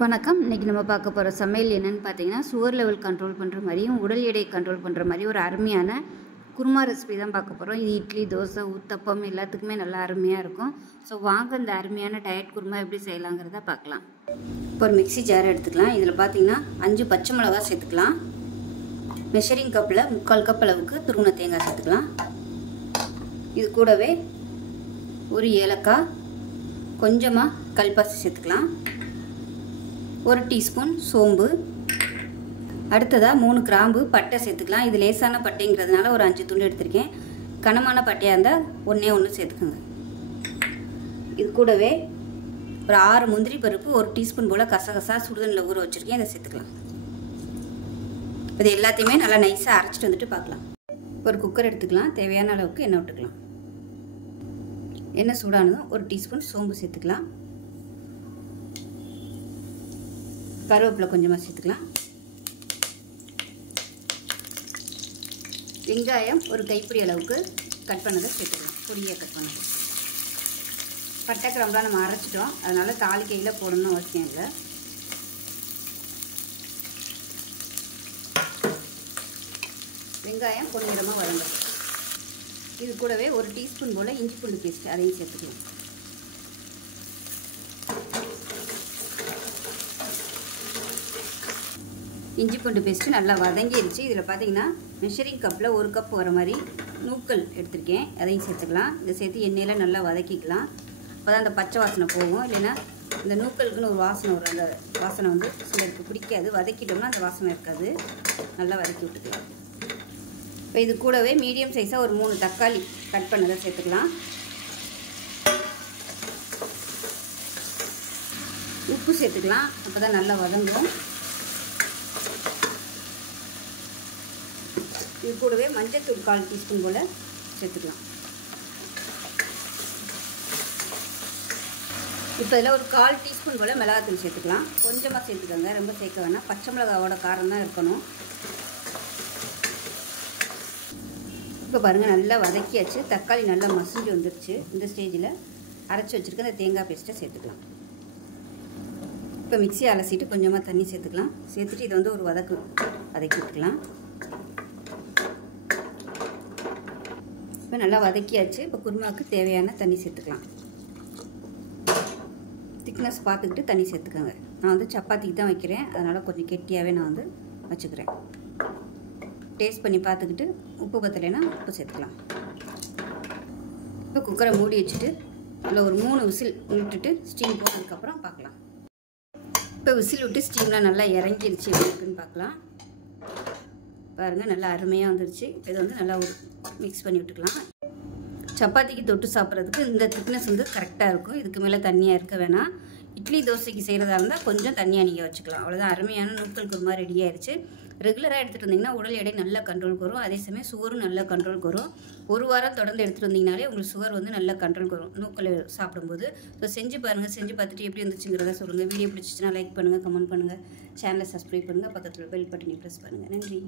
வணக்கம். இன்றைக்கி நம்ம பார்க்க போகிற சமையல் என்னென்னு பார்த்தீங்கன்னா, சுகர் லெவல் கண்ட்ரோல் பண்ணுற மாதிரியும் உடல் எடை கண்ட்ரோல் பண்ணுற மாதிரி ஒரு அருமையான குருமா ரெசிபி தான் பார்க்க போகிறோம். இது இட்லி, தோசை, ஊத்தப்பம் எல்லாத்துக்குமே நல்லா அருமையாக இருக்கும். ஸோ வாங்க இந்த அருமையான டயட் குருமா எப்படி செய்யலாங்கிறத பார்க்கலாம். இப்போ ஒரு மிக்ஸி ஜார் எடுத்துக்கலாம். இதில் பார்த்தீங்கன்னா 5 பச்சை மிளகா சேர்த்துக்கலாம். மெஷரிங் கப்பில் 3/4 கப் அளவுக்கு துருவின தேங்காய் சேர்த்துக்கலாம். இது கூடவே ஒரு ஏலக்காய், கொஞ்சமாக கல்பாசி சேர்த்துக்கலாம். 1 டீஸ்பூன் சோம்பு, அடுத்ததாக 3 கிராம்பு, பட்டை சேர்த்துக்கலாம். இது லேசான பட்டைங்கிறதுனால ஒரு 5 துண்டு எடுத்திருக்கேன். கனமான பட்டையாக இருந்தால் 1 சேர்த்துக்கோங்க. இது கூடவே ஒரு 6 முந்திரி பருப்பு, 1 டீஸ்பூன் போல் கசகசா சுடுதண்ணில் ஊற வச்சுருக்கேன். இதை சேர்த்துக்கலாம். இது எல்லாத்தையுமே நல்லா நைஸாக அரைச்சிட்டு வந்துட்டு பார்க்கலாம். ஒரு குக்கர் எடுத்துக்கலாம். தேவையான அளவுக்கு எண்ணெய் விட்டுக்கலாம். எண்ணெய் சூடானதும் 1 டீஸ்பூன் சோம்பு சேர்த்துக்கலாம். கருவேப்பிலை கொஞ்சமாக சேர்த்துக்கலாம். வெங்காயம் ஒரு கைப்பிடி அளவுக்கு கட் பண்ணதை சேர்த்துக்கலாம். பொடியாக கட் பண்ணது. பட்டை கிராம்பெலாம் நம்ம அரைச்சிட்டோம், அதனால் தாளிக்கையில் போடணும்னு அவசியம் இல்லை. வெங்காயம் பொன்னிறமாக வதங்கும். இது கூடவே 1 டீஸ்பூன் போல் இஞ்சி பூண்டு பேஸ்ட், அதையும் சேர்த்துக்கலாம். இஞ்சி பூண்டு பேஸ்ட்டு நல்லா வதங்கிடுச்சு. இதில் பார்த்தீங்கன்னா மெஷரிங் கப்பில் 1 கப் வர மாதிரி நூக்கல் எடுத்திருக்கேன். அதையும் சேர்த்துக்கலாம். இதை சேர்த்து எண்ணெயில் நல்லா வதக்கிக்கலாம். அப்போ தான் அந்த பச்சை வாசனை போகும். இல்லைன்னா இந்த நூக்கலுக்குன்னு ஒரு வாசனை வரும். அந்த வாசனை வந்து சிலருக்கு பிடிக்காது. வதக்கிட்டோம்னா அந்த வாசனை இருக்காது. நல்லா வதக்கி விட்டுக்கலாம். இப்போ இது கூடவே மீடியம் சைஸாக ஒரு 3 தக்காளி கட் பண்ணதை சேர்த்துக்கலாம். உப்பு சேர்த்துக்கலாம். அப்போ தான் நல்லா வதங்கும். இது கூடவே மஞ்சத்தூள் 1/4 டீஸ்பூன் போல் சேர்த்துக்கலாம். இப்போ இதில் ஒரு 1/4 டீஸ்பூன் போல் மிளகாத்தூள் சேர்த்துக்கலாம். கொஞ்சமாக சேர்த்துக்கோங்க, ரொம்ப சேர்க்க வேணாம். பச்சை மிளகாவோட காரம் தான் இருக்கணும். இப்போ பாருங்கள், நல்லா வதக்கியாச்சு. தக்காளி நல்லா மசிஞ்சு வந்துருச்சு. இந்த ஸ்டேஜில் அரைச்சி வச்சுருக்க அந்த தேங்காய் பேஸ்ட்டை சேர்த்துக்கலாம். இப்போ மிக்ஸியை அலசிட்டு கொஞ்சமாக தண்ணி சேர்த்துக்கலாம். சேர்த்துட்டு இதை வந்து ஒரு வதக்கி விட்டுக்கலாம். இப்போ நல்லா வதக்கியாச்சு. இப்போ குருமாவுக்கு தேவையான தண்ணி சேர்த்துக்கலாம். திக்னஸ் பார்த்துக்கிட்டு தண்ணி சேர்த்துக்கோங்க. நான் வந்து சப்பாத்திக்கு தான் வைக்கிறேன், அதனால் கொஞ்சம் கெட்டியாகவே நான் வந்து வச்சுக்கிறேன். டேஸ்ட் பண்ணி பார்த்துக்கிட்டு உப்பு பத்தலைன்னா உப்பு சேர்த்துக்கலாம். இப்போ குக்கரை மூடி வச்சுட்டு அதில் ஒரு 3 விசில் விட்டுட்டு ஸ்டீம் போனதுக்கப்புறம் பார்க்கலாம். இப்போ விசில் விட்டு ஸ்டீம்லாம் நல்லா இறங்கிருச்சு. இருக்குன்னு பார்க்கலாம். பாருங்கள், நல்லா அருமையாக வந்துருச்சு. இதை வந்து நல்லா மிக்ஸ் பண்ணி விட்டுக்கலாம். சப்பாத்திக்கு தொட்டு சாப்பிட்றதுக்கு இந்த திக்னஸ் வந்து கரெக்டாக இருக்கும். இதுக்கு மேலே தண்ணியாக இருக்க வேணாம். இட்லி தோசைக்கு செய்கிறதா இருந்தால் கொஞ்சம் தண்ணியாக நீங்கள் வச்சுக்கலாம். அவ்வளோதான். அருமையான நூக்கல் குருமா ரெடி ஆயிடுச்சு. ரெகுலராக எடுத்துகிட்டு வந்தீங்கன்னா உடல் எடை நல்லா கண்ட்ரோலுக்கு வரும். அதே சமயம் சுகரும் நல்லா கண்ட்ரோலுக்கு வரும். 1 வாரம் தொடர்ந்து எடுத்துகிட்டு வந்தீங்கனாலே உங்களுக்கு சுகர் வந்து நல்லா கண்ட்ரோலுக்கு வரும் நூக்கல் சாப்பிடும்போது. ஸோ செஞ்சு பாருங்கள். செஞ்சு பார்த்துட்டு எப்படி வந்துச்சுங்கிறத சொல்லுங்கள். வீடியோ பிடிச்சிச்சுன்னா லைக் பண்ணுங்கள், கமெண்ட் பண்ணுங்கள், சேனலை சப்ஸ்கிரைப் பண்ணுங்கள், பக்கத்தில் பெல் பட்டனை ப்ரெஸ் பண்ணுங்கள். நன்றி.